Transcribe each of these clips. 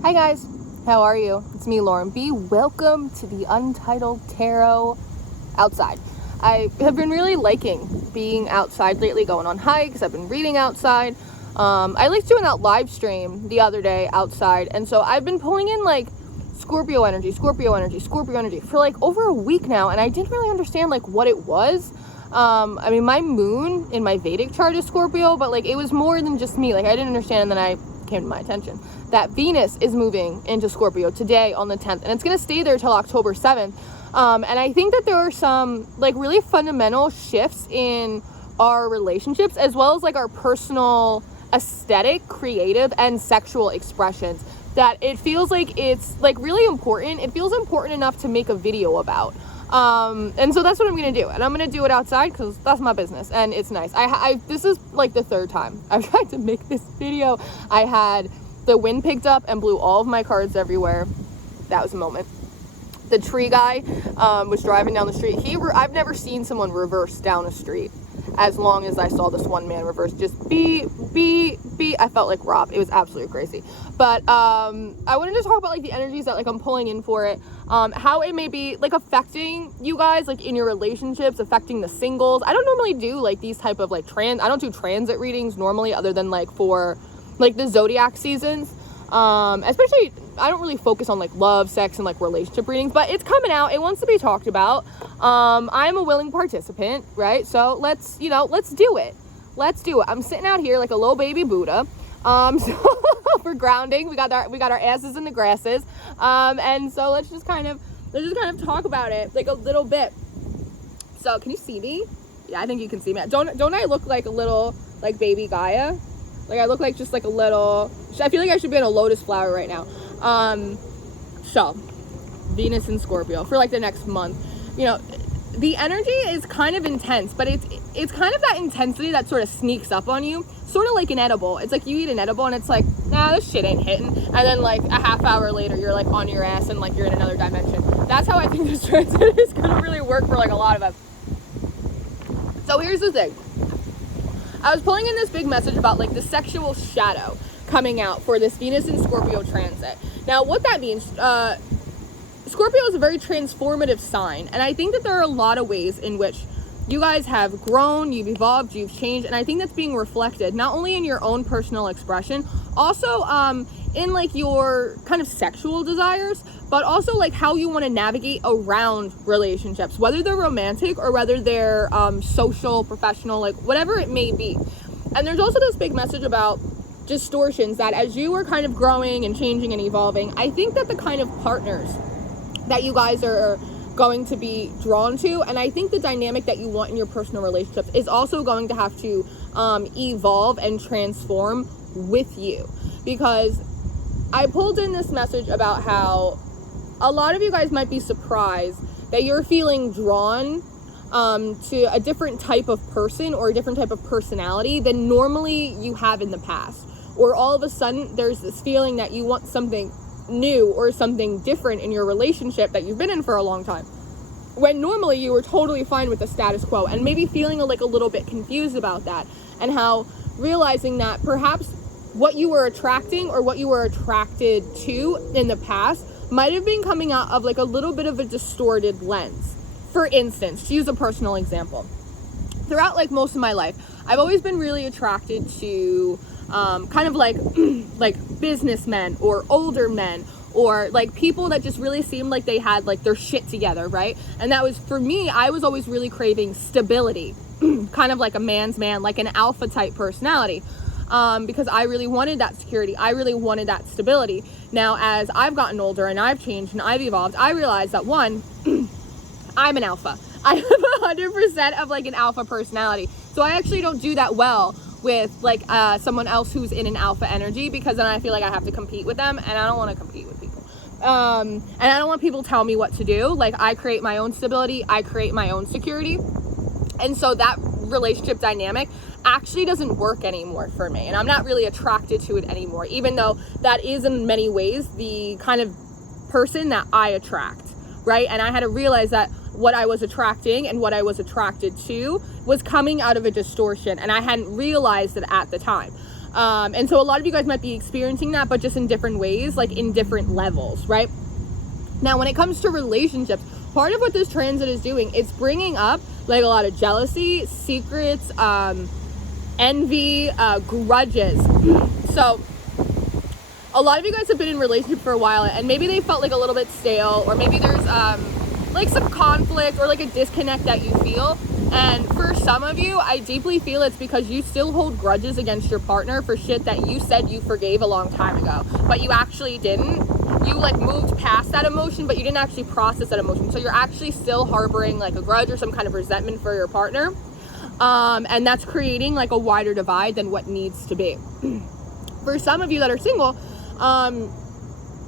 Hi guys, how are you? It's me, Lauren B. Welcome to the Untitled Tarot outside. I have been really liking being outside lately, going on hikes. I've been reading outside. I liked doing that live stream the other day outside, and so I've been pulling in like Scorpio energy for like over a week now, and I didn't really understand like what it was. I mean, my moon in my Vedic chart is Scorpio, but like it was more than just me. Like I didn't understand, and then I came to my attention that Venus is moving into Scorpio today on the 10th, and it's going to stay there till October 7th. And I think that there are some like really fundamental shifts in our relationships, as well as like our personal aesthetic, creative, and sexual expressions, that it feels like it's like really important. It feels important enough to make a video about. And so that's what I'm gonna do, and I'm gonna do it outside because that's my business and it's nice. This is like the third time I've tried to make this video. I had the wind picked up and blew all of my cards everywhere. That was a moment. The tree guy was driving down the street. I've never seen someone reverse down a street as long as I saw this one man reverse, just beep. I felt like Rob. It was absolutely crazy. But I wanted to talk about like the energies that like I'm pulling in for it, how it may be like affecting you guys, like in your relationships, affecting the singles. I don't normally do like these type of like I don't do transit readings normally, other than like for like the zodiac seasons. Especially, I don't really focus on like love, sex, and like relationship readings, but it's coming out. It wants to be talked about. I'm a willing participant, right? So let's do it. Let's do it. I'm sitting out here like a little baby Buddha. So for grounding, we got our asses in the grasses. And so let's just kind of talk about it like a little bit. So can you see me? Yeah, I think you can see me. Don't I look like a little like baby Gaia? Like I look like just like a little, I feel like I should be in a lotus flower right now. So Venus and Scorpio for like the next month. You know, the energy is kind of intense, but it's kind of that intensity that sort of sneaks up on you, sort of like an edible. It's like you eat an edible and it's like, nah, this shit ain't hitting. And then like a half hour later, you're like on your ass and like you're in another dimension. That's how I think this transit is gonna really work for like a lot of us. So here's the thing. I was pulling in this big message about like the sexual shadow coming out for this Venus and Scorpio transit. Now, what that means, Scorpio is a very transformative sign, and I think that there are a lot of ways in which you guys have grown, you've evolved, you've changed, and I think that's being reflected not only in your own personal expression, also in like your kind of sexual desires, but also like how you want to navigate around relationships, whether they're romantic or whether they're social, professional, like whatever it may be. And there's also this big message about distortions, that as you are kind of growing and changing and evolving, I think that the kind of partners that you guys are going to be drawn to, and I think the dynamic that you want in your personal relationships is also going to have to evolve and transform with you. Because I pulled in this message about how a lot of you guys might be surprised that you're feeling drawn to a different type of person or a different type of personality than normally you have in the past. Or all of a sudden there's this feeling that you want something new or something different in your relationship that you've been in for a long time, when normally you were totally fine with the status quo, and maybe feeling like a little bit confused about that, and how realizing that perhaps what you were attracting or what you were attracted to in the past might have been coming out of like a little bit of a distorted lens. For instance, to use a personal example, throughout like most of my life, I've always been really attracted to kind of like businessmen or older men, or like people that just really seemed like they had like their shit together, right? And that was, for me, I was always really craving stability, kind of like a man's man, like an alpha type personality, because I really wanted that security. I really wanted that stability. Now, as I've gotten older and I've changed and I've evolved, I realized that one, I'm an alpha. I have 100% of like an alpha personality. So I actually don't do that well with like someone else who's in an alpha energy, because then I feel like I have to compete with them, and I don't want to compete with people. And I don't want people to tell me what to do. Like, I create my own stability, I create my own security. And so that relationship dynamic actually doesn't work anymore for me, and I'm not really attracted to it anymore, even though that is in many ways the kind of person that I attract, right? And I had to realize that what I was attracting and what I was attracted to was coming out of a distortion, and I hadn't realized it at the time. And so a lot of you guys might be experiencing that, but just in different ways, like in different levels, right? Now, when it comes to relationships, part of what this transit is doing, it's bringing up like a lot of jealousy, secrets, envy, grudges. So a lot of you guys have been in a relationship for a while, and maybe they felt like a little bit stale, or maybe there's like some conflict or like a disconnect that you feel. And for some of you, I deeply feel it's because you still hold grudges against your partner for shit that you said you forgave a long time ago, but you actually didn't. You like moved past that emotion, but you didn't actually process that emotion. So you're actually still harboring like a grudge or some kind of resentment for your partner. And that's creating like a wider divide than what needs to be. For some of you that are single,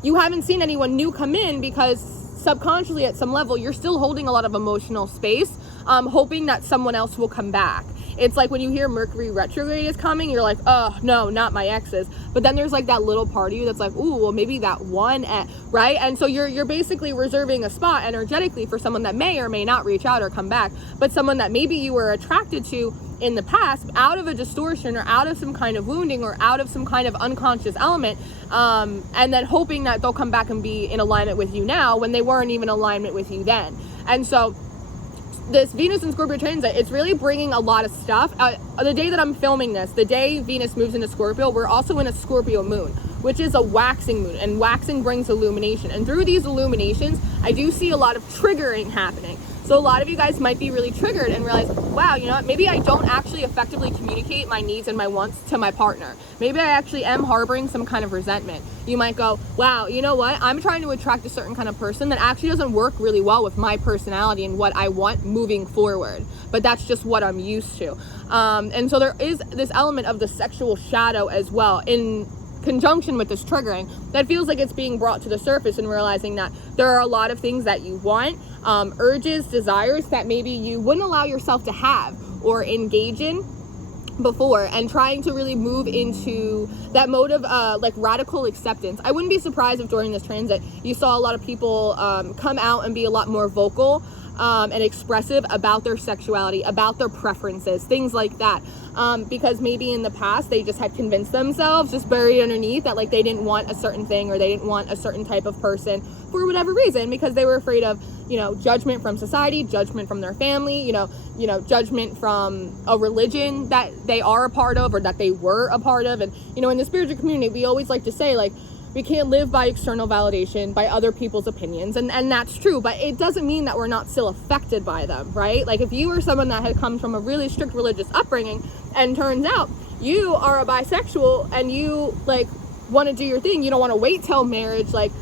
you haven't seen anyone new come in because subconsciously at some level, you're still holding a lot of emotional space, hoping that someone else will come back. It's like when you hear Mercury retrograde is coming, you're like, oh, no, not my exes. But then there's like that little part of you that's like, ooh, well, maybe that one ex, right? And so you're basically reserving a spot energetically for someone that may or may not reach out or come back, but someone that maybe you were attracted to in the past out of a distortion or out of some kind of wounding or out of some kind of unconscious element, and then hoping that they'll come back and be in alignment with you now when they weren't even in alignment with you then. And so this Venus and Scorpio transit, it's really bringing a lot of stuff. The day that I'm filming this, the day Venus moves into Scorpio, we're also in a Scorpio moon, which is a waxing moon, and waxing brings illumination. And through these illuminations, I do see a lot of triggering happening. So a lot of you guys might be really triggered and realize, wow, you know what, maybe I don't actually effectively communicate my needs and my wants to my partner. Maybe I actually am harboring some kind of resentment. You might go, wow, you know what, I'm trying to attract a certain kind of person that actually doesn't work really well with my personality and what I want moving forward. But that's just what I'm used to. And so there is this element of the sexual shadow as well in conjunction with this triggering that feels like it's being brought to the surface, and realizing that there are a lot of things that you want, urges, desires that maybe you wouldn't allow yourself to have or engage in before, and trying to really move into that mode of like radical acceptance. I wouldn't be surprised if during this transit you saw a lot of people come out and be a lot more vocal and expressive about their sexuality, about their preferences, things like that. Because maybe in the past they just had convinced themselves, just buried underneath, that like they didn't want a certain thing or they didn't want a certain type of person for whatever reason, because they were afraid of, you know, judgment from society, judgment from their family, you know, judgment from a religion that they are a part of or that they were a part of. And, you know, in the spiritual community, we always like to say, like, we can't live by external validation, by other people's opinions. And that's true, but it doesn't mean that we're not still affected by them, right? Like if you were someone that had come from a really strict religious upbringing and turns out you are a bisexual and you like want to do your thing, you don't want to wait till marriage, like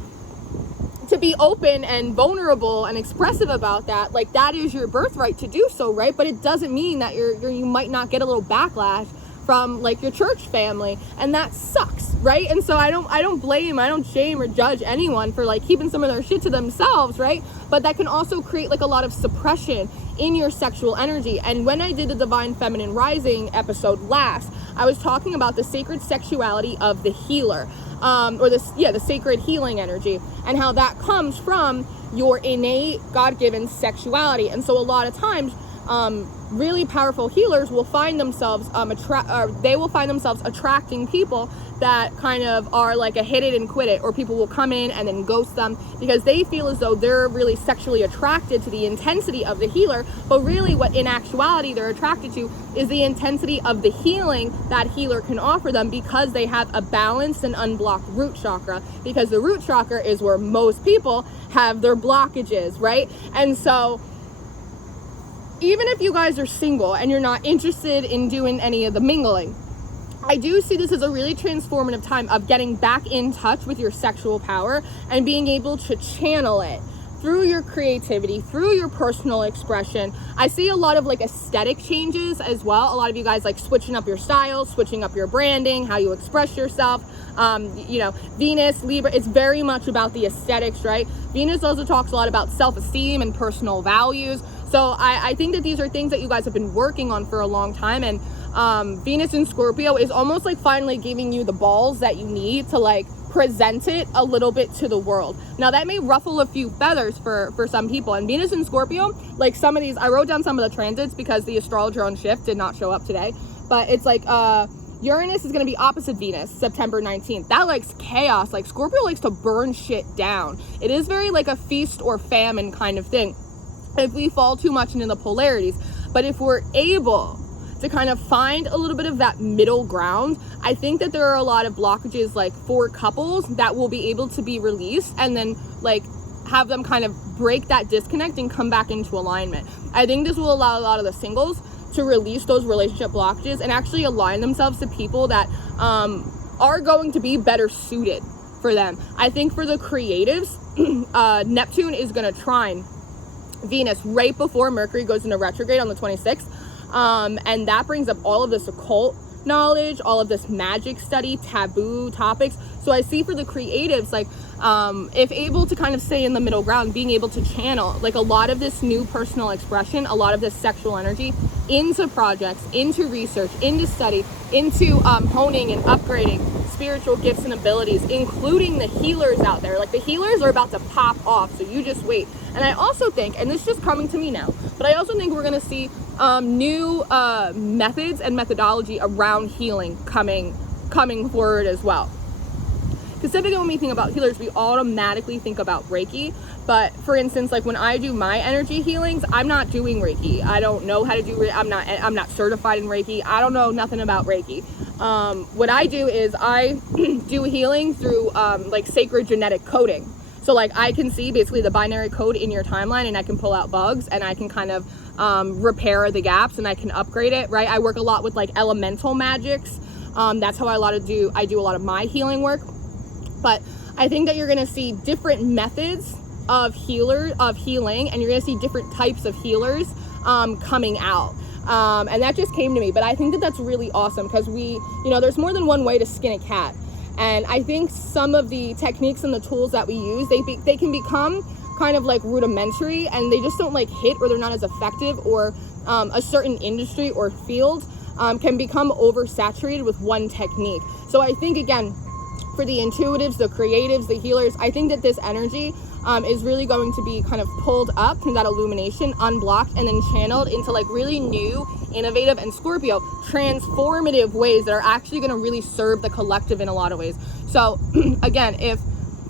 to be open and vulnerable and expressive about that, like that is your birthright to do so, right? But it doesn't mean that you might not get a little backlash from like your church family, and that sucks, right? And so I don't blame, I don't shame or judge anyone for like keeping some of their shit to themselves, right? But that can also create like a lot of suppression in your sexual energy. And when I did the Divine Feminine Rising episode last, I was talking about the sacred sexuality of the healer, or the sacred healing energy, and how that comes from your innate God-given sexuality. And so a lot of times, really powerful healers will find themselves attracting people that kind of are like a hit it and quit it, or people will come in and then ghost them because they feel as though they're really sexually attracted to the intensity of the healer, but really what in actuality they're attracted to is the intensity of the healing that healer can offer them, because they have a balanced and unblocked root chakra, because the root chakra is where most people have their blockages, right? And so even if you guys are single and you're not interested in doing any of the mingling, I do see this as a really transformative time of getting back in touch with your sexual power and being able to channel it through your creativity, through your personal expression. I see a lot of like aesthetic changes as well. A lot of you guys like switching up your style, switching up your branding, how you express yourself. You know, Venus, Libra, it's very much about the aesthetics, right? Venus also talks a lot about self-esteem and personal values. So I think that these are things that you guys have been working on for a long time. And Venus in Scorpio is almost like finally giving you the balls that you need to like present it a little bit to the world. Now that may ruffle a few feathers for some people. And Venus in Scorpio, like some of these, I wrote down some of the transits because the astrologer on shift did not show up today. But it's like Uranus is going to be opposite Venus, September 19th. That likes chaos. Like Scorpio likes to burn shit down. It is very like a feast or famine kind of thing if we fall too much into the polarities. But if we're able to kind of find a little bit of that middle ground, I think that there are a lot of blockages like for couples that will be able to be released, and then like have them kind of break that disconnect and come back into alignment. I think this will allow a lot of the singles to release those relationship blockages and actually align themselves to people that are going to be better suited for them. I think for the creatives, Neptune is going to trine Venus right before Mercury goes into retrograde on the 26th. And that brings up all of this occult knowledge, all of this magic study, taboo topics. So I see for the creatives, like, if able to kind of stay in the middle ground, being able to channel like a lot of this new personal expression, a lot of this sexual energy into projects, into research, into study, into honing and upgrading spiritual gifts and abilities, including the healers out there. Like the healers are about to pop off, so you just wait. And I also think, and this is just coming to me now, but I also think we're going to see new methods and methodology around healing coming forward as well. Because typically when we think about healers, we automatically think about Reiki. But for instance, like when I do my energy healings, I'm not doing Reiki. I don't know how to do Reiki. I'm not certified in Reiki. I don't know nothing about Reiki. What I do is I do healing through like sacred genetic coding. So like I can see basically the binary code in your timeline, and I can pull out bugs, and I can kind of repair the gaps, and I can upgrade it, right? I work a lot with like elemental magics. That's how I do a lot of my healing work. But I think that you're going to see different methods of healing, and you're going to see different types of healers coming out. And that just came to me. But I think that that's really awesome because there's more than one way to skin a cat. And I think some of the techniques and the tools that we use, they can become kind of like rudimentary, and they just don't like hit, or they're not as effective, or a certain industry or field can become oversaturated with one technique. So I think, again, for the intuitives, the creatives, the healers, I think that this energy is really going to be kind of pulled up from that illumination, unblocked, and then channeled into like really new, innovative, and Scorpio transformative ways that are actually going to really serve the collective in a lot of ways. So again, if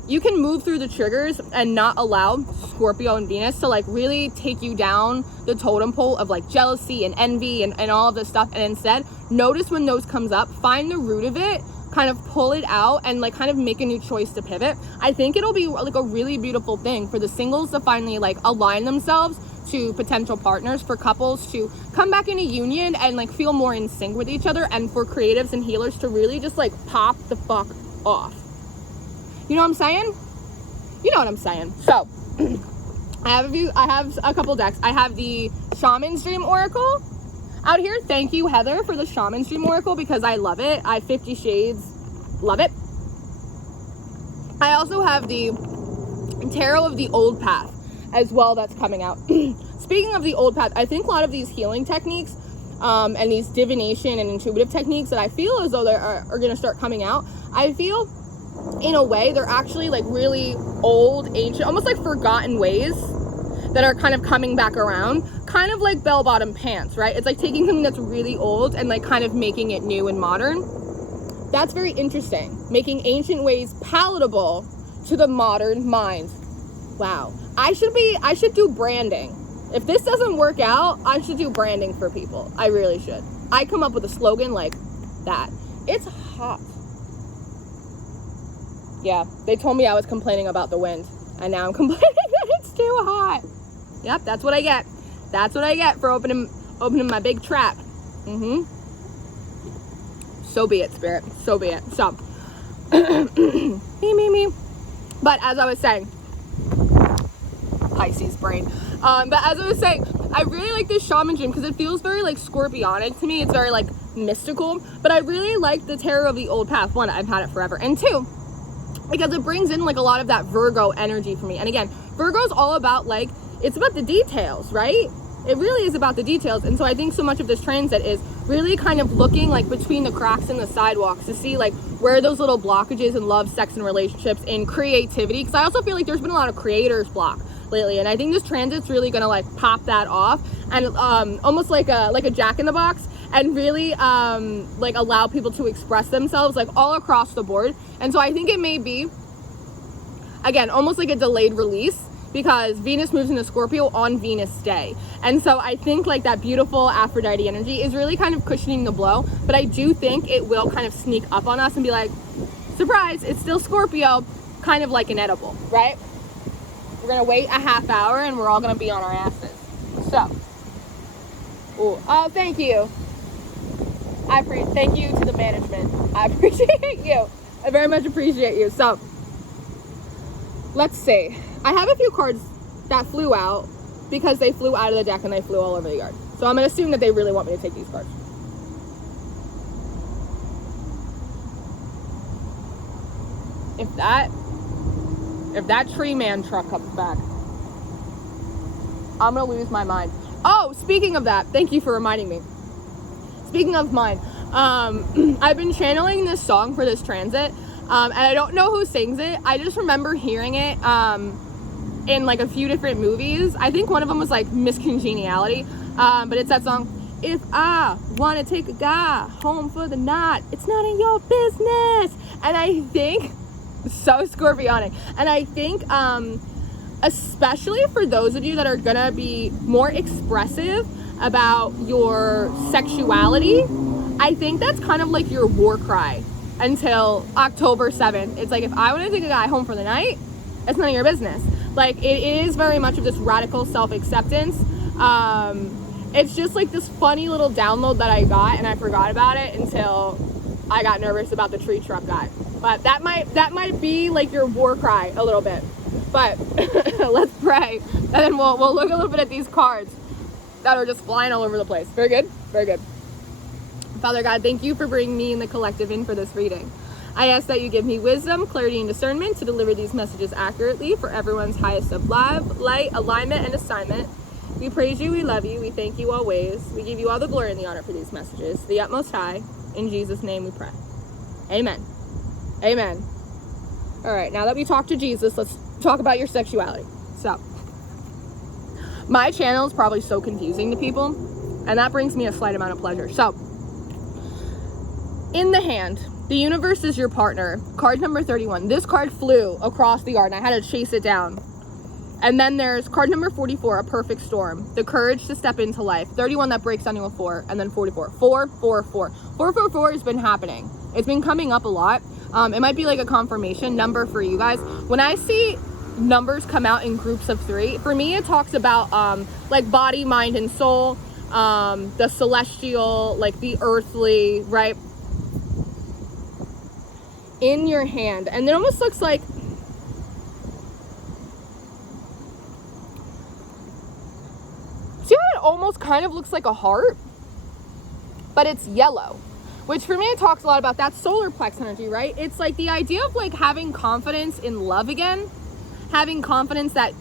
you can move through the triggers and not allow Scorpio and Venus to like really take you down the totem pole of like jealousy and envy and all of this stuff, and instead notice when those comes up, find the root of it, kind of pull it out, and like kind of make a new choice to pivot. I think it'll be like a really beautiful thing for the singles to finally like align themselves to potential partners, for couples to come back in a union and like feel more in sync with each other, and for creatives and healers to really just like pop the fuck off. You know what I'm saying? You know what I'm saying. So I have a couple decks. I have the Shaman's Dream Oracle out here. Thank you, Heather, for the Shaman's Dream Oracle, because I love it. I 50 Shades love it. I also have the Tarot of the Old Path as well, that's coming out. Speaking of the Old Path, I think a lot of these healing techniques and these divination and intuitive techniques that I feel as though they are going to start coming out, I feel in a way they're actually like really old, ancient, almost like forgotten ways that are kind of coming back around, kind of like bell-bottom pants, right? It's like taking something that's really old and like kind of making it new and modern. That's very interesting. Making ancient ways palatable to the modern mind. Wow. I should do branding. If this doesn't work out, I should do branding for people. I really should. I come up with a slogan like that. It's hot. Yeah, they told me I was complaining about the wind, and now I'm complaining that it's too hot. Yep, that's what I get. That's what I get for opening my big trap. So be it, Spirit. So be it. So, me. But as I was saying, Pisces brain. But as I was saying, I really like this Shaman Dream because it feels very like scorpionic to me. It's very like mystical. But I really like the Tarot of the Old Path. One, I've had it forever. And two, because it brings in like a lot of that Virgo energy for me. And again, Virgo's all about like, it's about the details, right? It really is about the details. And so I think so much of this transit is really kind of looking like between the cracks in the sidewalks to see like where those little blockages in love, sex, and relationships, in creativity. Because I also feel like there's been a lot of creators block lately, and I think this transit's really gonna like pop that off, and almost like a jack in the box, and really like allow people to express themselves like all across the board. And so I think it may be, again, almost like a delayed release, because Venus moves into Scorpio on Venus Day. And so I think like that beautiful Aphrodite energy is really kind of cushioning the blow, but I do think it will kind of sneak up on us and be like, surprise, it's still Scorpio, kind of like an edible, right? We're gonna wait a half hour and we're all gonna be on our asses. So, oh, thank you. Thank you to the management. I appreciate you. I very much appreciate you. So, let's see. I have a few cards that flew out because they flew out of the deck and they flew all over the yard. So I'm going to assume that they really want me to take these cards. If that tree man truck comes back, I'm going to lose my mind. Oh, speaking of that, thank you for reminding me. Speaking of mine, I've been channeling this song for this transit, and I don't know who sings it. I just remember hearing it in like a few different movies. I think one of them was like Miss Congeniality, but it's that song, if I want to take a guy home for the night, it's none of your business. And I think, so Scorpionic, and I think especially for those of you that are gonna be more expressive about your sexuality, I think that's kind of like your war cry until October 7th. It's like, if I want to take a guy home for the night, it's none of your business. Like, it is very much of this radical self-acceptance. It's just like this funny little download that I got, and I forgot about it until I got nervous about the tree truck guy. But that might be like your war cry a little bit. But let's pray, and then we'll look a little bit at these cards that are just flying all over the place. Very good, very good. Father God, thank you for bringing me and the collective in for this reading. I ask that you give me wisdom, clarity, and discernment to deliver these messages accurately for everyone's highest of love, light, alignment, and assignment. We praise you, we love you, we thank you always. We give you all the glory and the honor for these messages, the utmost high. In Jesus' name we pray. Amen. Amen. All right, now that we talked to Jesus, let's talk about your sexuality. So, my channel is probably so confusing to people, and that brings me a slight amount of pleasure. So, in the hand, the universe is your partner. Card number 31. This card flew across the yard and I had to chase it down. And then there's card number 44, a perfect storm. The courage to step into life. 31, that breaks down to a 4. And then 44. 444. 444 has been happening. It's been coming up a lot. It might be like a confirmation number for you guys. When I see numbers come out in groups of 3, for me it talks about like body, mind, and soul. The celestial, like the earthly, right? In your hand, and it almost looks like, see how it almost kind of looks like a heart, but it's yellow, which for me it talks a lot about that solar plex energy, right? It's like the idea of like having confidence in love again, having confidence that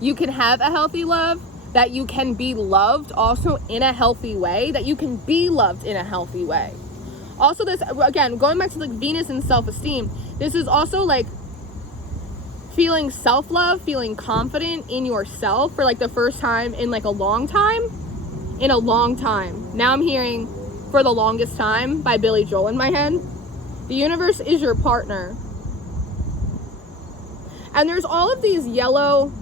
you can have a healthy love, that you can be loved also in a healthy way, that you can be loved in a healthy way. Also, this, again, going back to like Venus and self-esteem, this is also like feeling self-love, feeling confident in yourself for like the first time in like a long time. Now I'm hearing For the Longest Time by Billy Joel in my head. The universe is your partner. And there's all of these yellow,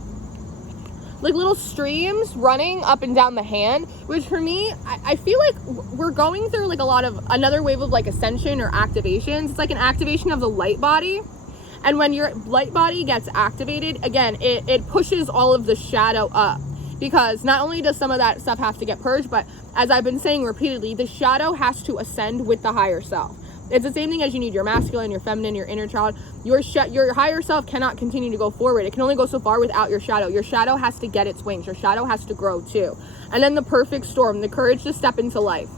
like little streams running up and down the hand, which for me, I feel like we're going through like a lot of another wave of like ascension or activations. It's like an activation of the light body. And when your light body gets activated, again, it pushes all of the shadow up, because not only does some of that stuff have to get purged, but as I've been saying repeatedly, the shadow has to ascend with the higher self. It's the same thing as you need your masculine, your feminine, your inner child. Your higher self cannot continue to go forward. It can only go so far without your shadow. Your shadow has to get its wings. Your shadow has to grow too. And then the perfect storm, the courage to step into life.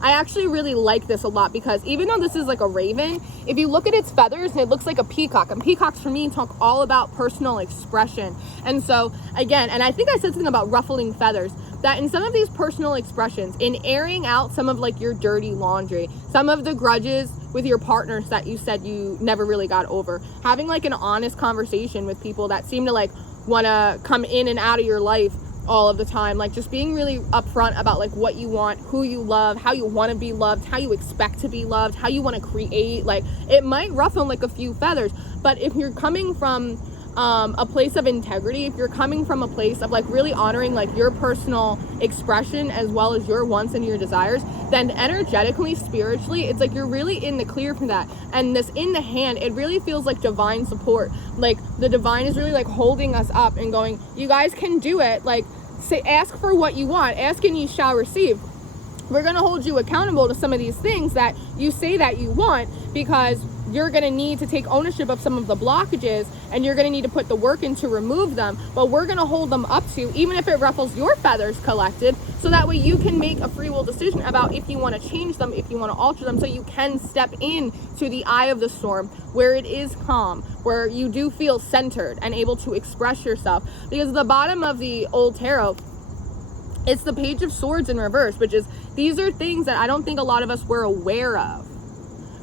I actually really like this a lot, because even though this is like a raven, if you look at its feathers, it looks like a peacock. And peacocks for me talk all about personal expression. And so again, and I think I said something about ruffling feathers, that in some of these personal expressions, in airing out some of like your dirty laundry, some of the grudges with your partners that you said you never really got over, having like an honest conversation with people that seem to like want to come in and out of your life all of the time. Like, just being really upfront about like what you want, who you love, how you want to be loved, how you expect to be loved, how you want to create. Like, it might ruffle like a few feathers, but if you're coming from a place of integrity, if you're coming from a place of like really honoring like your personal expression as well as your wants and your desires, then energetically, spiritually, it's like you're really in the clear for that. And this in the hand, it really feels like divine support. Like, the divine is really like holding us up and going, you guys can do it. Like, say, ask for what you want, ask and you shall receive. We're going to hold you accountable to some of these things that you say that you want, because you're going to need to take ownership of some of the blockages, and you're going to need to put the work in to remove them. But we're going to hold them up to, even if it ruffles your feathers, collected, so that way you can make a free will decision about if you want to change them, if you want to alter them, so you can step in to the eye of the storm where it is calm, where you do feel centered and able to express yourself. Because at the bottom of the old tarot, it's the Page of Swords in reverse, which is, these are things that I don't think a lot of us were aware of,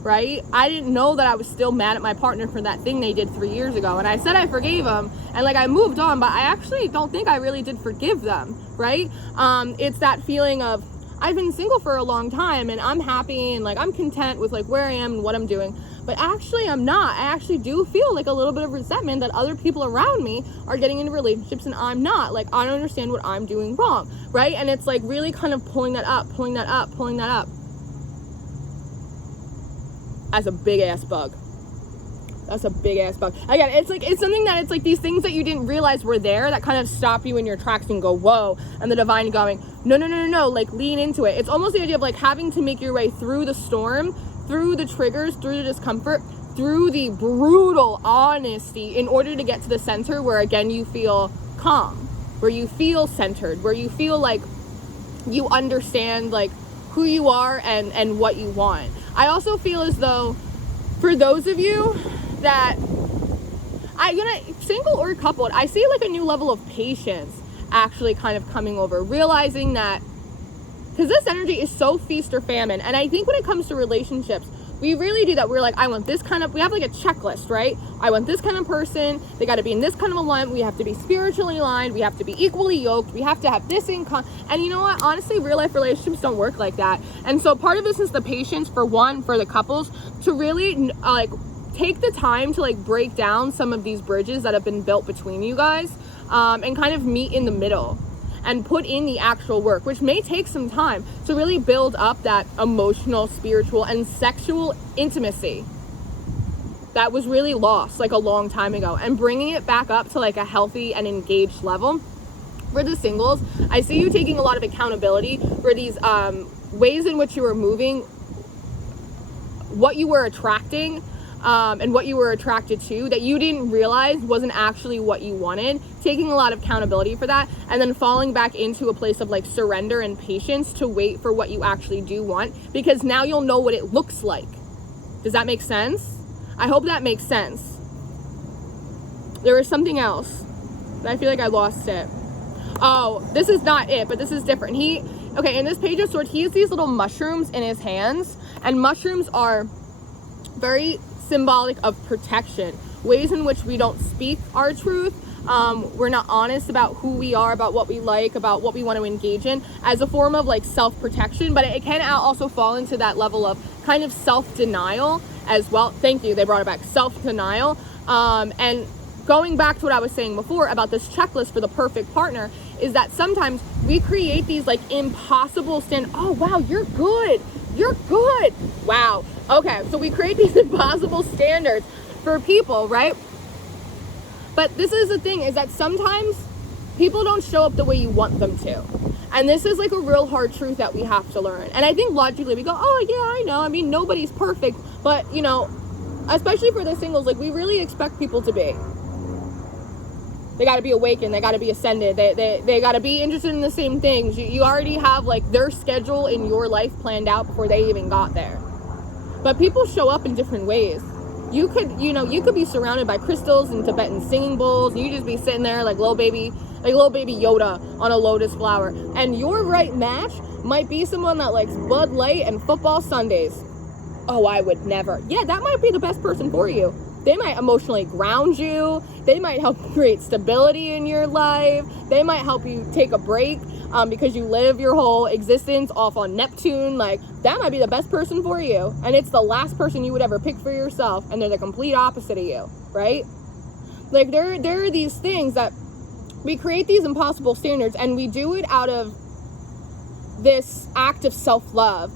right? I didn't know that I was still mad at my partner for that thing they did 3 years ago. And I said I forgave them, and like I moved on, but I actually don't think I really did forgive them, right? It's that feeling of, I've been single for a long time and I'm happy and like I'm content with like where I am and what I'm doing, but actually I'm not. I actually do feel like a little bit of resentment that other people around me are getting into relationships and I'm not. Like, I don't understand what I'm doing wrong, right? And it's like really kind of pulling that up. That's a big ass bug. That's a big ass bug. Again, it's like, it's something that, it's like these things that you didn't realize were there that kind of stop you in your tracks and go, whoa, and the divine going, no, like lean into it. It's almost the idea of like having to make your way through the storm, through the triggers, through the discomfort, through the brutal honesty in order to get to the center where again you feel calm, where you feel centered, where you feel like you understand like who you are and what you want. I also feel as though for those of you that single or coupled, I see like a new level of patience actually kind of coming over, realizing that, because this energy is so feast or famine. And I think when it comes to relationships, we really do that. We're like, I want this kind of, we have like a checklist, right? I want this kind of person. They got to be in this kind of alignment. We have to be spiritually aligned. We have to be equally yoked. We have to have this income. And you know what? Honestly, real life relationships don't work like that. And so part of this is the patience for the couples to really like take the time to like break down some of these bridges that have been built between you guys, and kind of meet in the middle and put in the actual work, which may take some time to really build up that emotional, spiritual, and sexual intimacy that was really lost like a long time ago, and bringing it back up to like a healthy and engaged level. For the singles, I see you taking a lot of accountability for these ways in which you were moving, what you were attracting, and what you were attracted to that you didn't realize wasn't actually what you wanted, taking a lot of accountability for that, and then falling back into a place of like surrender and patience to wait for what you actually do want, because now you'll know what it looks like. Does that make sense? I hope that makes sense. There was something else, but I feel like I lost it. Oh, this is not it, but this is different. In this Page of Swords, he has these little mushrooms in his hands, and mushrooms are very symbolic of protection, ways in which we don't speak our truth. We're not honest about who we are, about what we like, about what we want to engage in, as a form of like self-protection, but it can also fall into that level of kind of self-denial as well. Thank you, they brought it back, self-denial. And going back to what I was saying before about this checklist for the perfect partner, is that sometimes we create these like impossible oh wow, you're good, wow, okay, so we create these impossible standards for people, right? But this is the thing, is that sometimes people don't show up the way you want them to, and this is like a real hard truth that we have to learn. And I think logically we go, oh yeah, I know, I mean, nobody's perfect, but you know, especially for the singles, like we really expect people to be. They got to be awakened. They got to be ascended. They got to be interested in the same things. You already have like their schedule in your life planned out before they even got there. But people show up in different ways. You could be surrounded by crystals and Tibetan singing bowls, and you just be sitting there like little baby Yoda on a lotus flower. And your right match might be someone that likes Bud Light and football Sundays. Oh, I would never. Yeah, that might be the best person for you. They might emotionally ground you. They might help create stability in your life. They might help you take a break because you live your whole existence off on Neptune. Like, that might be the best person for you. And it's the last person you would ever pick for yourself. And they're the complete opposite of you, right? Like, there are these things that we create these impossible standards, and we do it out of this act of self-love.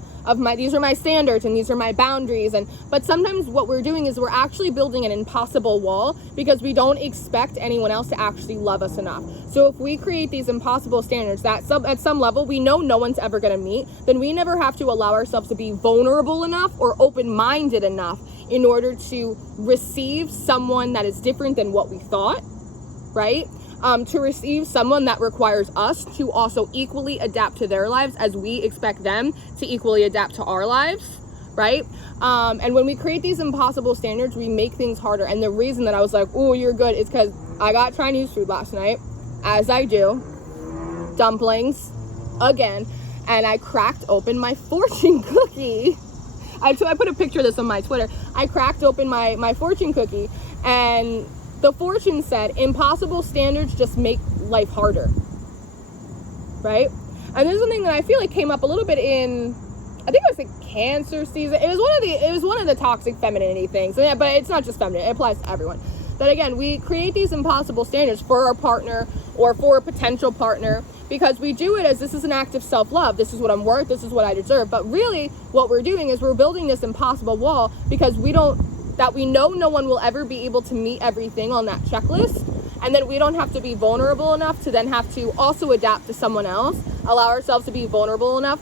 These are my standards and these are my boundaries, but sometimes what we're doing is we're actually building an impossible wall because we don't expect anyone else to actually love us enough. So if we create these impossible standards that at some level we know no one's ever going to meet, then we never have to allow ourselves to be vulnerable enough or open-minded enough in order to receive someone that is different than what we thought, right? To receive someone that requires us to also equally adapt to their lives as we expect them to equally adapt to our lives, right? And when we create these impossible standards, we make things harder. And the reason that I was like, oh, you're good, is because I got Chinese food last night, as I do, dumplings, again, and I cracked open my fortune cookie. I put a picture of this on my Twitter. I cracked open my fortune cookie, and the fortune said, impossible standards just make life harder, right? And this is something that I feel like came up a little bit in, I think it was the Cancer season. It was one of the toxic femininity things. Yeah, but it's not just feminine, it applies to everyone. That again, we create these impossible standards for our partner or for a potential partner because we do it as this is an act of self-love. This is what I'm worth, this is what I deserve. But really what we're doing is we're building this impossible wall because we know no one will ever be able to meet everything on that checklist, and then we don't have to be vulnerable enough to then have to also adapt to someone else, allow ourselves to be vulnerable enough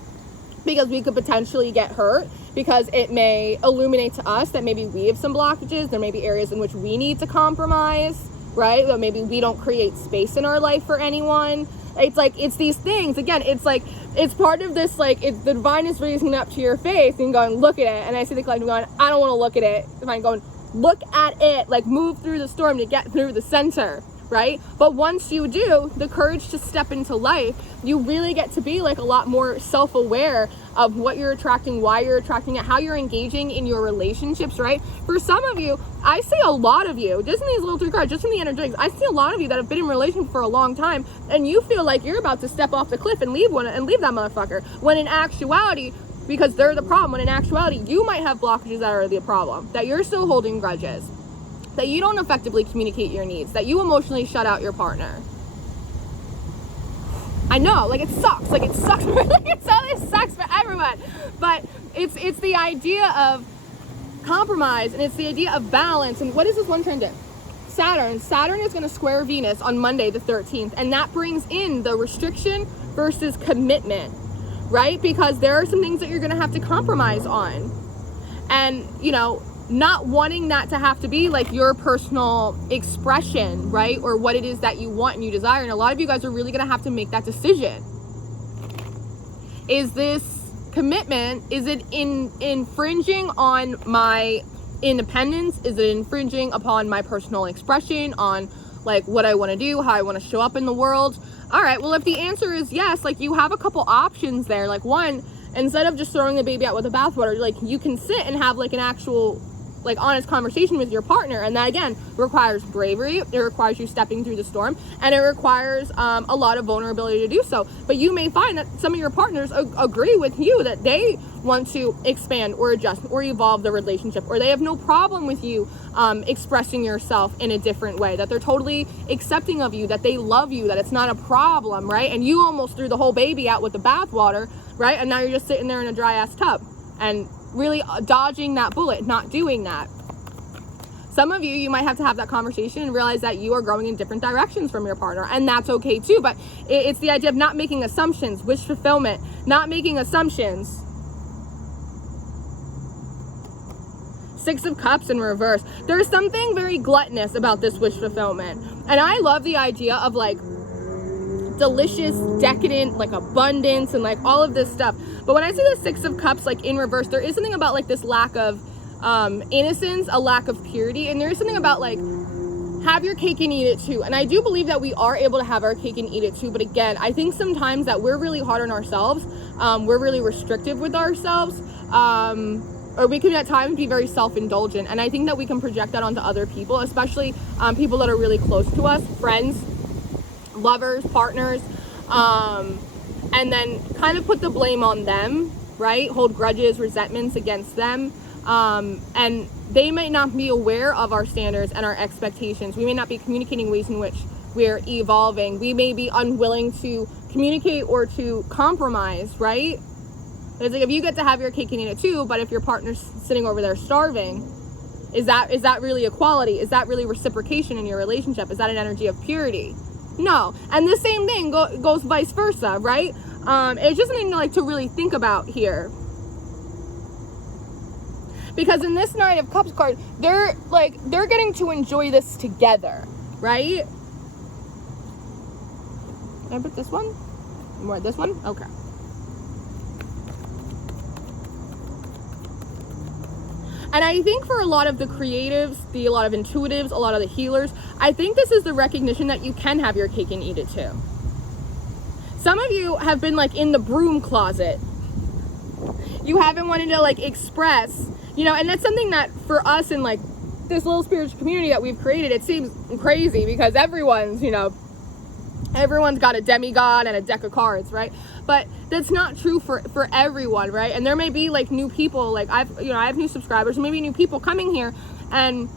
because we could potentially get hurt, because it may illuminate to us that maybe we have some blockages, there may be areas in which we need to compromise, right? That maybe we don't create space in our life for anyone. It's like, it's these things, again, it's like, it's part of this, like, it's the divine is raising up to your face and going, look at it. And I see the collective going, I don't want to look at it. Divine going, look at it, like, move through the storm to get through the center, right? But once you do, the courage to step into life, you really get to be like a lot more self-aware of what you're attracting, why you're attracting it, how you're engaging in your relationships, right? For some of you, I see a lot of you, just in these little 3 cards, just from the energetics, I see a lot of you that have been in a relationship for a long time, and you feel like you're about to step off the cliff and leave that motherfucker, when in actuality, because they're the problem, when in actuality, you might have blockages that are the problem, that you're still holding grudges, that you don't effectively communicate your needs, that you emotionally shut out your partner. I know, like, it sucks really, it sucks for everyone, but it's the idea of compromise, and it's the idea of balance. And what is this one trend in? Saturn is going to square Venus on Monday the 13th, and that brings in the restriction versus commitment, right? Because there are some things that you're going to have to compromise on, and not wanting that to have to be like your personal expression, right? Or what it is that you want and you desire. And a lot of you guys are really going to have to make that decision. Is this commitment, is it infringing on my independence? Is it infringing upon my personal expression, on like what I want to do, how I want to show up in the world? All right, well, if the answer is yes, like you have a couple options there. Like, one, instead of just throwing the baby out with the bathwater, like you can sit and have like an actual like honest conversation with your partner, and that again requires bravery, it requires you stepping through the storm, and it requires a lot of vulnerability to do so. But you may find that some of your partners agree with you that they want to expand or adjust or evolve the relationship, or they have no problem with you expressing yourself in a different way, that they're totally accepting of you, that they love you, that it's not a problem, right? And you almost threw the whole baby out with the bathwater, right? And now you're just sitting there in a dry ass tub and really dodging that bullet, not doing that. Some of you might have to have that conversation and realize that you are growing in different directions from your partner, and that's okay too. But it's the idea of not making assumptions, wish fulfillment, not making assumptions. 6 of Cups in reverse. There's something very gluttonous about this wish fulfillment, and I love the idea of like delicious, decadent, like abundance and like all of this stuff. But when I see the 6 of Cups like in reverse, there is something about like this lack of innocence, a lack of purity, and there is something about like have your cake and eat it too. And I do believe that we are able to have our cake and eat it too, but again, I think sometimes that we're really hard on ourselves, we're really restrictive with ourselves, or we can at times be very self-indulgent. And I think that we can project that onto other people, especially people that are really close to us, friends, lovers, partners, and then kind of put the blame on them, right? Hold grudges, resentments against them. And they may not be aware of our standards and our expectations. We may not be communicating ways in which we're evolving. We may be unwilling to communicate or to compromise, right? It's like, if you get to have your cake and eat it too, but if your partner's sitting over there starving, is that really equality? Is that really reciprocation in your relationship? Is that an energy of purity? No. And the same thing goes vice versa, right? It's just something to really think about here. Because in this Nine of Cups card, they're getting to enjoy this together, right? Can I put this one? More this one? Okay. And I think for a lot of the creatives, a lot of intuitives, a lot of the healers, I think this is the recognition that you can have your cake and eat it too. Some of you have been in the broom closet. You haven't wanted to express, and that's something that for us in this little spiritual community that we've created, it seems crazy because everyone's got a demigod and a deck of cards, right? But that's not true for everyone, right? And there may be new people, I have new subscribers, maybe new people coming here, and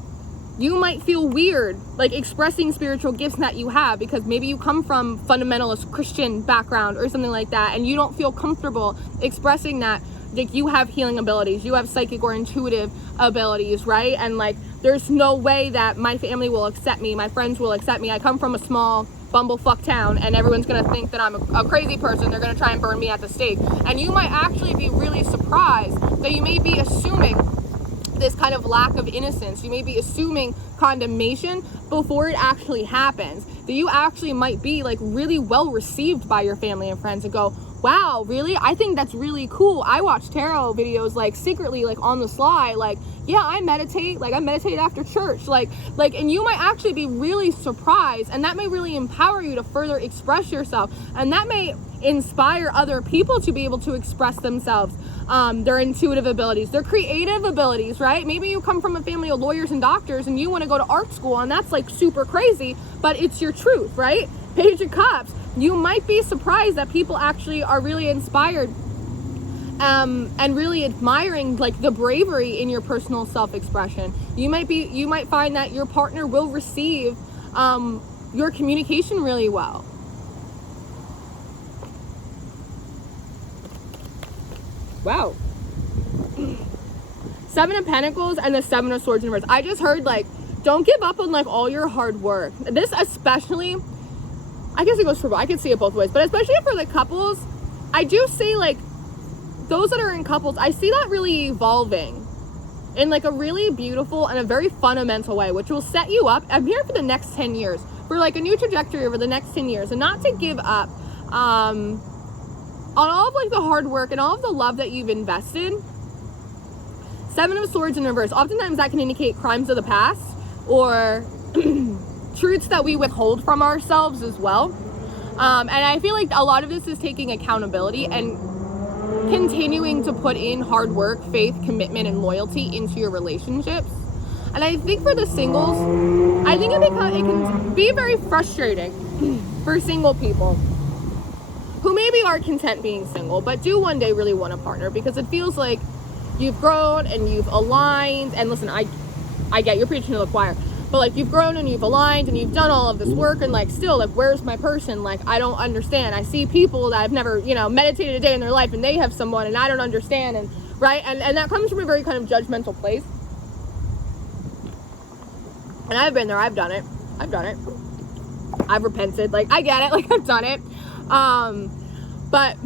you might feel weird expressing spiritual gifts that you have because maybe you come from fundamentalist Christian background or something like that, and you don't feel comfortable expressing that you have healing abilities, you have psychic or intuitive abilities, right? And there's no way that my family will accept me, my friends will accept me. I come from a small bumblefuck town, and everyone's gonna think that I'm a crazy person. They're gonna try and burn me at the stake. And you might actually be really surprised that you may be assuming this kind of lack of innocence. You may be assuming condemnation before it actually happens. That you actually might be really well received by your family and friends and go, wow, really? I think that's really cool. I watch tarot videos secretly on the sly. Yeah, I meditate. I meditate after church. And you might actually be really surprised, and that may really empower you to further express yourself. And that may inspire other people to be able to express themselves, their intuitive abilities, their creative abilities, right? Maybe you come from a family of lawyers and doctors and you want to go to art school, and that's super crazy, but it's your truth, right? Page of Cups. You might be surprised that people actually are really inspired and really admiring the bravery in your personal self-expression. You might find that your partner will receive your communication really well. Wow. Seven of Pentacles and the Seven of Swords in reverse. I just heard don't give up on all your hard work. This especially, I guess it goes for, I can see it both ways, but especially for the couples, I do see those that are in couples, I see that really evolving in a really beautiful and a very fundamental way, which will set you up. I'm here for the next 10 years, for a new trajectory over the next 10 years, and not to give up on all of the hard work and all of the love that you've invested. Seven of Swords in reverse. Oftentimes that can indicate crimes of the past or truths that we withhold from ourselves as well. And I feel a lot of this is taking accountability and continuing to put in hard work, faith, commitment, and loyalty into your relationships. And I think for the singles, I think it can be very frustrating for single people who maybe are content being single, but do one day really want a partner, because it feels like you've grown and you've aligned. And listen, I get you're preaching to the choir, but you've grown and you've aligned and you've done all of this work, and still where's my person? I don't understand. I see people that have never meditated a day in their life, and they have someone, and I don't understand, and right, and that comes from a very kind of judgmental place. And I've been there. I've done it. I've repented. I get it. I've done it. But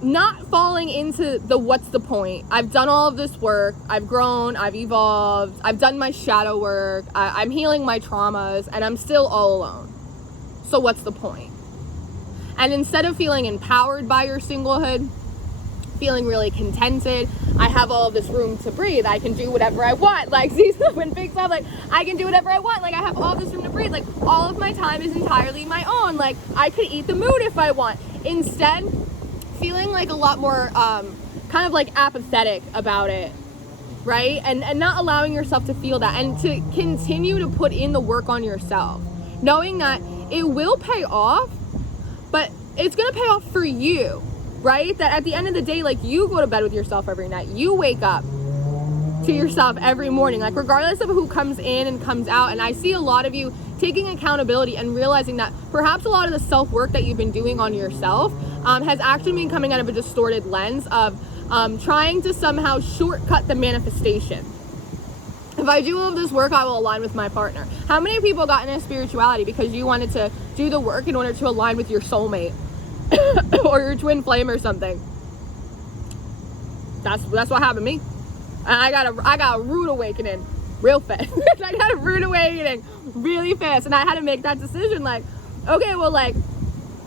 not falling into the what's the point. I've done all of this work. I've grown. I've evolved. I've done my shadow work. I'm healing my traumas, and I'm still all alone. So what's the point? And instead of feeling empowered by your singlehood, feeling really contented, I have all of this room to breathe. I can do whatever I want. When Big Love, I can do whatever I want. I have all this room to breathe. All of my time is entirely my own. I could eat the mood if I want. Instead, feeling a lot more kind of apathetic about it. right? And not allowing yourself to feel that, and to continue to put in the work on yourself, knowing that it will pay off, but it's gonna pay off for you, right? That at the end of the day, like, you go to bed with yourself every night, you wake up to yourself every morning, like, regardless of who comes in and comes out. And I see a lot of you taking accountability and realizing that perhaps a lot of the self-work that you've been doing on yourself has actually been coming out of a distorted lens of trying to somehow shortcut the manifestation. If I do all of this work, I will align with my partner. How many people got into spirituality because you wanted to do the work in order to align with your soulmate or your twin flame or something? That's what happened to me. And I got a rude awakening real fast. I got a rude awakening really fast, and I had to make that decision, like, okay, well, like,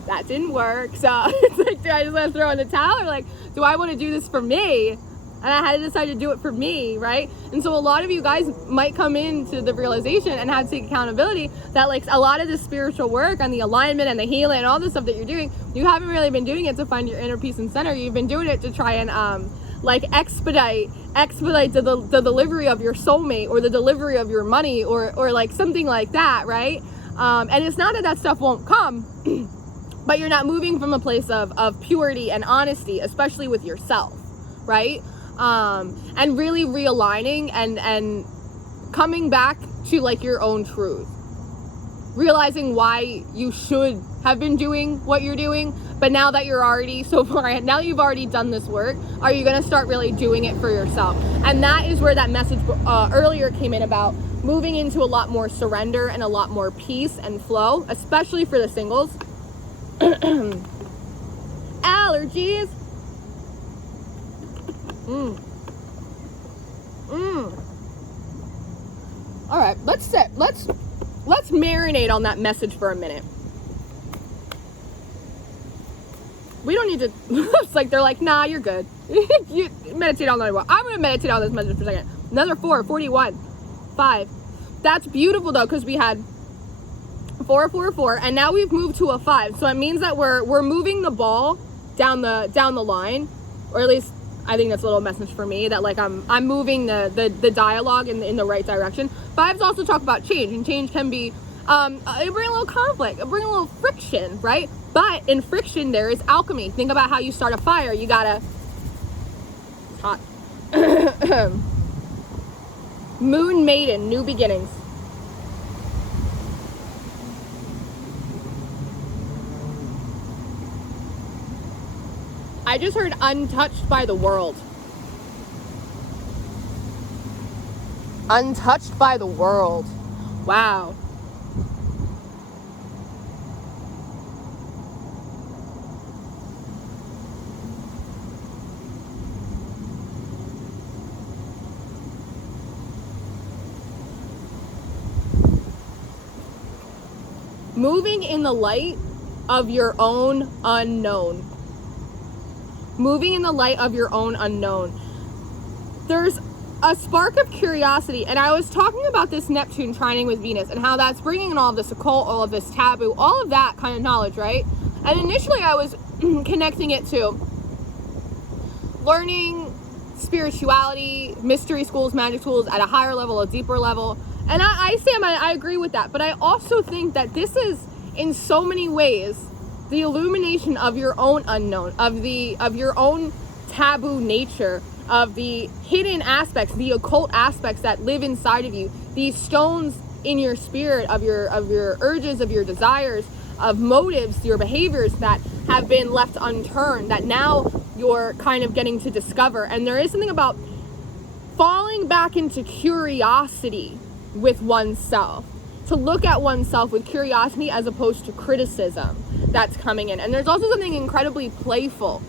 that didn't work, so it's like, do I just want to throw in the towel, or like, do I want to do this for me? And I had to decide to do it for me, right? And so a lot of you guys might come into the realization and have to take accountability that, like, a lot of the spiritual work and the alignment and the healing and all the stuff that you're doing, you haven't really been doing it to find your inner peace and center. You've been doing it to try and like expedite the delivery of your soulmate, or the delivery of your money, or like something like that, right? And it's not that that stuff won't come, but you're not moving from a place of purity and honesty, especially with yourself, right? And really realigning and coming back to, like, your own truth, realizing why you should have been doing what you're doing. But now that you're already so far, now you've already done this work, are you going to start really doing it for yourself? And that is where that message earlier came in about moving into a lot more surrender and a lot more peace and flow, especially for the singles. Allergies. All right, let's marinate on that message for a minute. We don't need to, it's like, they're like, nah, you're good. You meditate on that. I'm going to meditate on this message for a second. Another 41, 5. That's beautiful, though, because we had 4, 4, 4, and now we've moved to a 5. So it means that we're moving the ball down the line, or at least I think that's a little message for me, that, like, I'm moving the dialogue in the right direction. 5s also talk about change, and change can be it bring a little conflict, it bring a little friction, right? But in friction there is alchemy. Think about how you start a fire. You gotta, it's hot. Moon Maiden, new beginnings. I just heard untouched by the world. Untouched by the world. Wow. Moving in the light of your own unknown. Moving in the light of your own unknown. There's a spark of curiosity, and I was talking about this Neptune trining with Venus and how that's bringing in all of this occult, all of this taboo, all of that kind of knowledge, right? And initially I was connecting it to learning spirituality, mystery schools, magic schools at a higher level, a deeper level. And I agree with that, but I also think that this is, in so many ways, the illumination of your own unknown, of your own taboo nature, of the hidden aspects, the occult aspects that live inside of you, these stones in your spirit, of your urges, of your desires, of motives, your behaviors that have been left unturned, that now you're kind of getting to discover. And there is something about falling back into curiosity with oneself, to look at oneself with curiosity as opposed to criticism that's coming in. And there's also something incredibly playful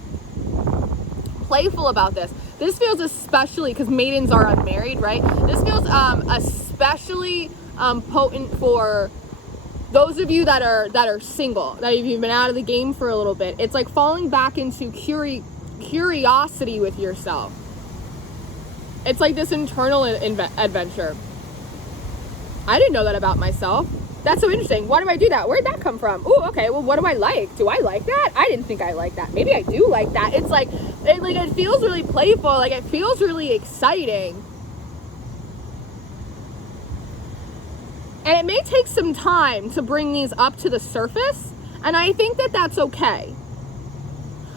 about this. This feels especially, because maidens are unmarried, right? This feels especially potent for those of you that are single, that you've been out of the game for a little bit. It's like falling back into curiosity with yourself. It's like this internal adventure. I didn't know that about myself. That's so interesting. Why do I do that? Where'd that come from? Ooh, okay, well, what do I like? Do I like that? I didn't think I liked that. Maybe I do like that. It's like, it feels really playful. Like, it feels really exciting And it may take some time to bring these up to the surface. And I think that that's okay.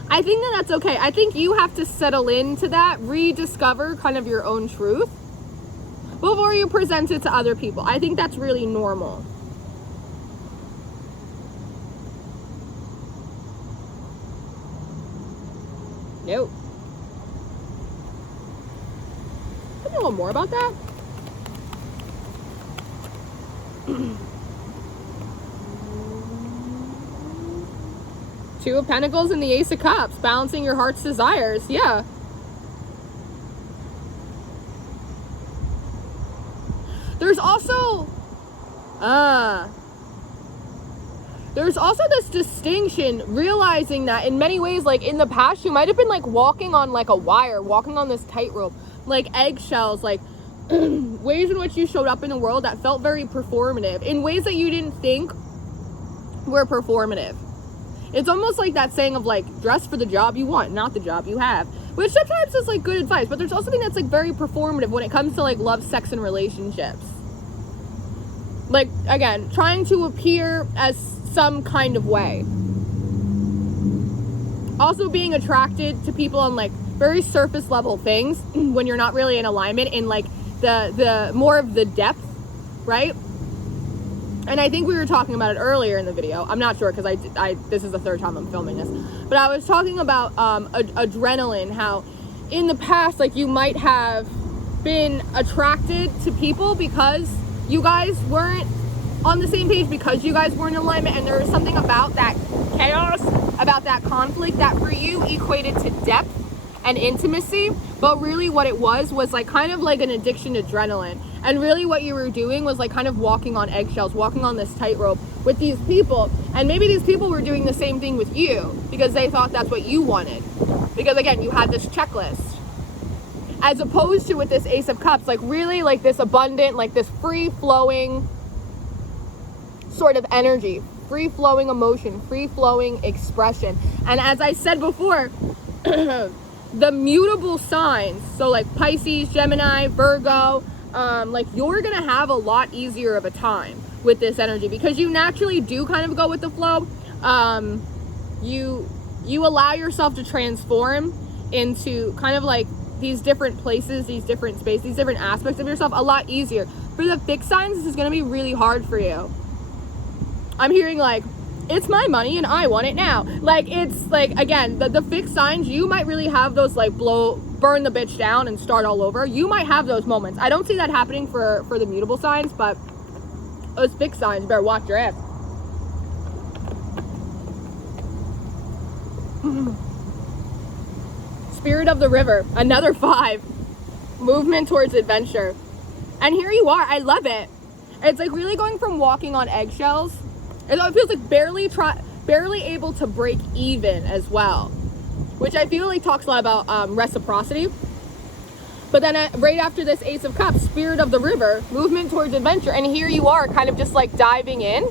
I think that that's okay. I think you have to settle into that, rediscover kind of your own truth before you present it to other people. I think that's really normal. Nope. Tell me a little more about that. Two of Pentacles and the Ace of Cups, balancing your heart's desires. Yeah. There's also this distinction, realizing that in many ways, like in the past, you might have been like walking on like a wire, walking on this tightrope, like eggshells, like ways in which you showed up in the world that felt very performative, in ways that you didn't think were performative. It's almost like that saying of like, dress for the job you want, not the job you have, which sometimes is like good advice, but there's also something that's like very performative when it comes to like love, sex, and relationships. Like, again, trying to appear as some kind of way. Also being attracted to people on like very surface level things when you're not really in alignment in like the more of the depth, right? And I think we were talking about it earlier in the video. I'm not sure because I this is the third time I'm filming this. But I was talking about adrenaline, how in the past, like you might have been attracted to people because you guys weren't on the same page, because you guys weren't in alignment, and there was something about that chaos, about that conflict that for you equated to depth and intimacy, but really what it was like kind of like an addiction to adrenaline. And really what you were doing was like kind of walking on eggshells, walking on this tightrope with these people. And maybe these people were doing the same thing with you because they thought that's what you wanted. Because again, you had this checklist. As opposed to with this Ace of Cups, like really like this abundant, like this free-flowing sort of energy, free-flowing emotion, free-flowing expression. And as I said before, the mutable signs, so like Pisces, Gemini, Virgo, like you're gonna have a lot easier of a time with this energy because you naturally do kind of go with the flow. You allow yourself to transform into kind of like these different places, these different spaces, these different aspects of yourself a lot easier. For the fixed signs, this is gonna be really hard for you. I'm hearing like, it's my money and I want it now. Like, it's like, again, the fixed signs, you might really have those like burn the bitch down and start all over. You might have those moments. I don't see that happening for the mutable signs, but those fixed signs, you better watch your ass. Spirit of the River, another 5. Movement towards adventure. And here you are. I love it. It's like really going from walking on eggshells. It feels like barely able to break even as well, which I feel like talks a lot about reciprocity. But then right after this Ace of Cups, Spirit of the River, movement towards adventure, and here you are kind of just like diving in.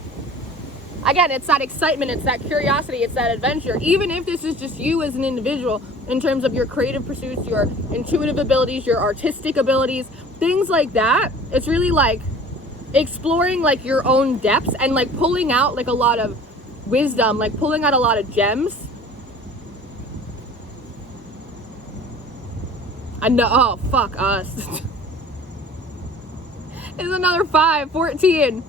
Again, it's that excitement, it's that curiosity, it's that adventure. Even if this is just you as an individual in terms of your creative pursuits, your intuitive abilities, your artistic abilities, things like that, it's really like exploring like your own depths and like pulling out like a lot of wisdom, like pulling out a lot of gems. I know, oh fuck us. It's another 5, 14.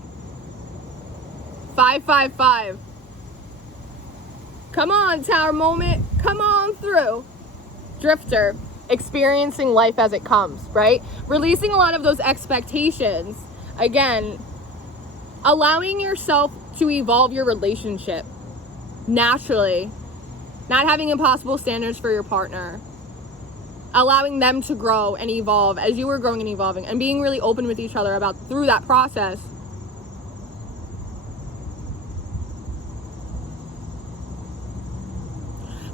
555. Come on, Tower moment, come on through. Drifter, experiencing life as it comes, right? Releasing a lot of those expectations. Again, allowing yourself to evolve your relationship naturally, not having impossible standards for your partner, allowing them to grow and evolve as you were growing and evolving, and being really open with each other about through that process.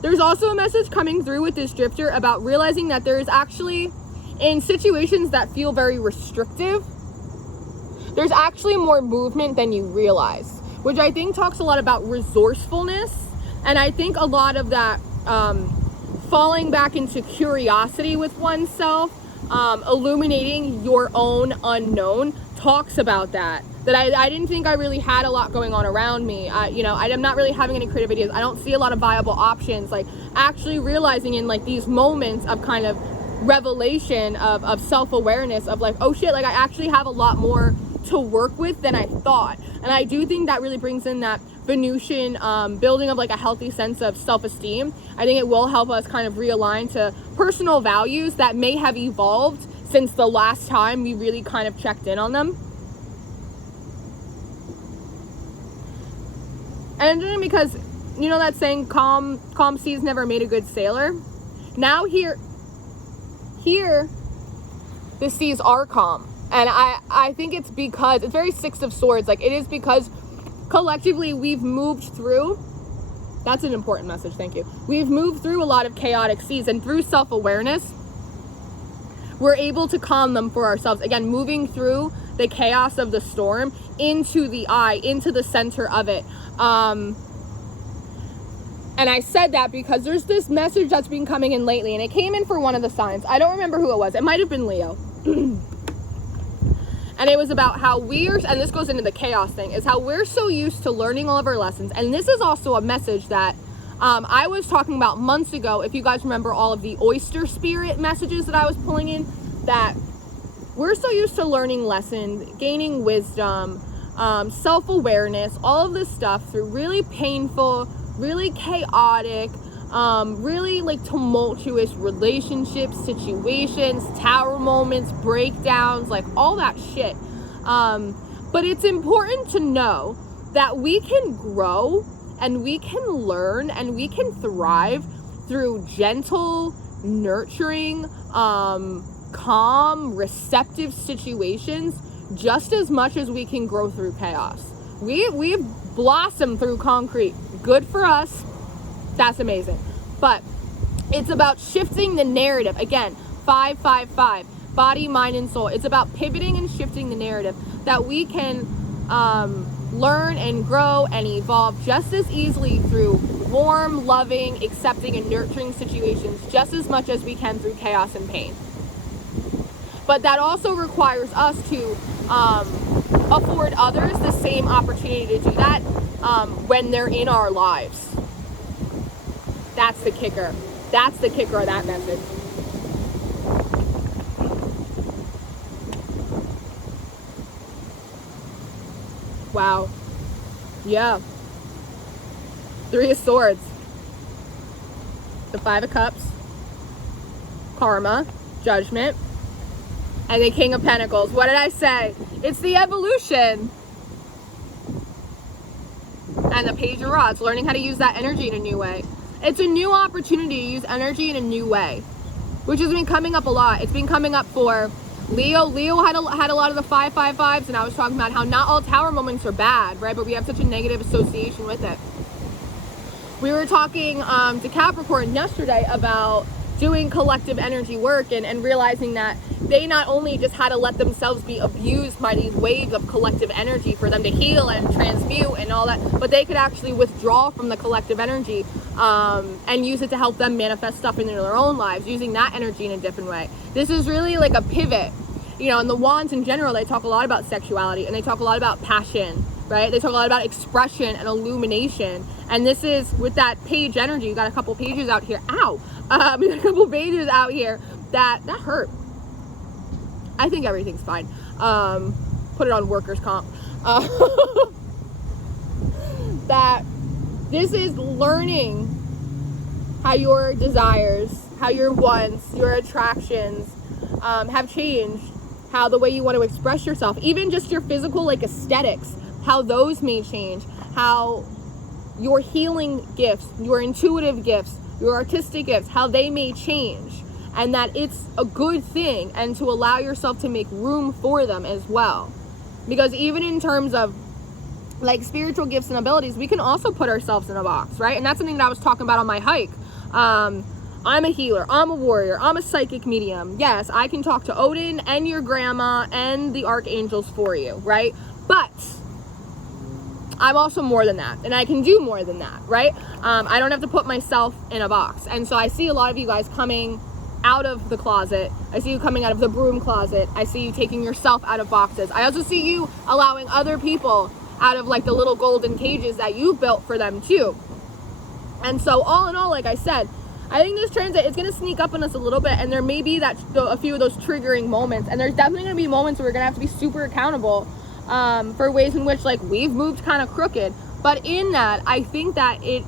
There's also a message coming through with this drifter about realizing that there is actually, in situations that feel very restrictive, there's actually more movement than you realize, which I think talks a lot about resourcefulness. And I think a lot of that falling back into curiosity with oneself, illuminating your own unknown, talks about that that I didn't think I really had a lot going on around me. You know, I'm not really having any creative ideas. I don't see a lot of viable options. Like actually realizing in like these moments of kind of revelation of self-awareness of like, oh shit, like I actually have a lot more to work with than I thought. And I do think that really brings in that Venusian building of like a healthy sense of self-esteem. I think it will help us kind of realign to personal values that may have evolved since the last time we really kind of checked in on them. And because, you know that saying, calm seas never made a good sailor? Now here, the seas are calm. And I think it's because, it's very Six of Swords, like it is because collectively we've moved through, that's an important message, thank you. We've moved through a lot of chaotic seas, and through self-awareness, we're able to calm them for ourselves. Again, moving through the chaos of the storm into the eye, into the center of it. And I said that because there's this message that's been coming in lately, and it came in for one of the signs. I don't remember who it was. It might have been Leo. And it was about how and this goes into the chaos thing, is how we're so used to learning all of our lessons. And this is also a message that I was talking about months ago. If you guys remember all of the oyster spirit messages that I was pulling in, that we're so used to learning lessons, gaining wisdom, self-awareness, all of this stuff through really painful, really chaotic, really like tumultuous relationships, situations, tower moments, breakdowns, like all that shit. But it's important to know that we can grow and we can learn and we can thrive through gentle, nurturing, calm, receptive situations just as much as we can grow through chaos. We've blossomed through concrete. Good for us. That's amazing. But it's about shifting the narrative. Again, 555, body, mind, and soul. It's about pivoting and shifting the narrative that we can learn and grow and evolve just as easily through warm, loving, accepting, and nurturing situations just as much as we can through chaos and pain. But that also requires us to afford others the same opportunity to do that when they're in our lives. That's the kicker. That's the kicker of that message. Wow. Yeah. Three of Swords. The Five of Cups. Karma. Judgment. And the King of Pentacles. What did I say? It's the evolution. And the Page of Rods. Learning how to use that energy in a new way. It's a new opportunity to use energy in a new way, which has been coming up a lot. It's been coming up for Leo. Leo had a lot of the 555s, and I was talking about how not all tower moments are bad, right? But we have such a negative association with it. We were talking to Capricorn yesterday about doing collective energy work and realizing that they not only just had to let themselves be abused by these waves of collective energy for them to heal and transmute and all that, but they could actually withdraw from the collective energy and use it to help them manifest stuff in their own lives, using that energy in a different way. This is really like a pivot. You know, in the wands in general, they talk a lot about sexuality and they talk a lot about passion, right? They talk a lot about expression and illumination. And this is with that page energy. You got a couple pages out here. Ow! We got a couple pages out here that hurt. I think everything's fine. Put it on workers' comp. That this is learning how your desires, how your wants, your attractions have changed, how the way you want to express yourself, even just your physical like aesthetics, how those may change, how your healing gifts, your intuitive gifts, your artistic gifts, how they may change, and that it's a good thing, and to allow yourself to make room for them as well. Because even in terms of like spiritual gifts and abilities, we can also put ourselves in a box, right? And that's something that I was talking about on my hike. I'm a healer, I'm a warrior, I'm a psychic medium. Yes, I can talk to Odin and your grandma and the archangels for you, right? But I'm also more than that, and I can do more than that, right? I don't have to put myself in a box. And so I see a lot of you guys coming out of the closet. I see you coming out of the broom closet. I see you taking yourself out of boxes. I also see you allowing other people out of like the little golden cages that you built for them too. And so all in all, like I said, I think this transit is going to sneak up on us a little bit, and there may be a few of those triggering moments, and there's definitely going to be moments where we're going to have to be super accountable for ways in which like we've moved kind of crooked. But in that, I think that it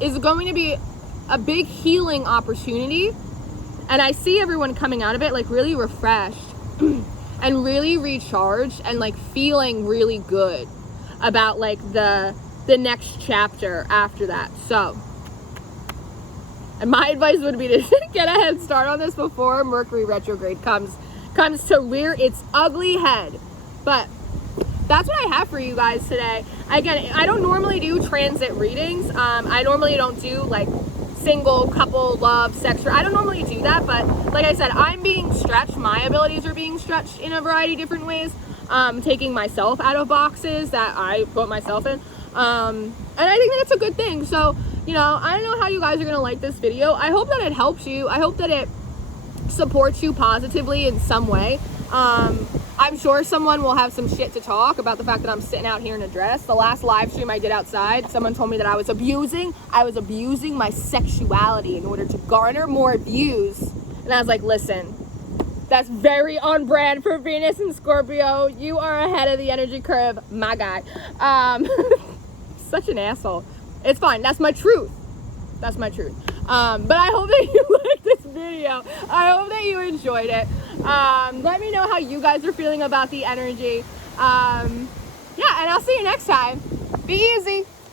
is going to be a big healing opportunity, and I see everyone coming out of it like really refreshed and really recharged and like feeling really good about like the next chapter after that. So, and my advice would be to get a head start on this before Mercury retrograde comes to rear its ugly head. But that's what I have for you guys today. Again, I don't normally do transit readings. I normally don't do like single, couple, love, sex. I don't normally do that, but like I said, I'm being stretched. My abilities are being stretched in a variety of different ways. Taking myself out of boxes that I put myself in. And I think that it's a good thing. So, you know, I don't know how you guys are going to like this video. I hope that it helps you. I hope that it supports you positively in some way. I'm sure someone will have some shit to talk about the fact that I'm sitting out here in a dress. The last live stream I did outside, someone told me that I was abusing my sexuality in order to garner more views. And I was like, listen, that's very on brand for Venus and Scorpio. You are ahead of the energy curve, my guy. Such an asshole. It's fine. That's my truth. That's my truth. But I hope that you liked this video. I hope that you enjoyed it. Let me know how you guys are feeling about the energy. Yeah, and I'll see you next time. Be easy.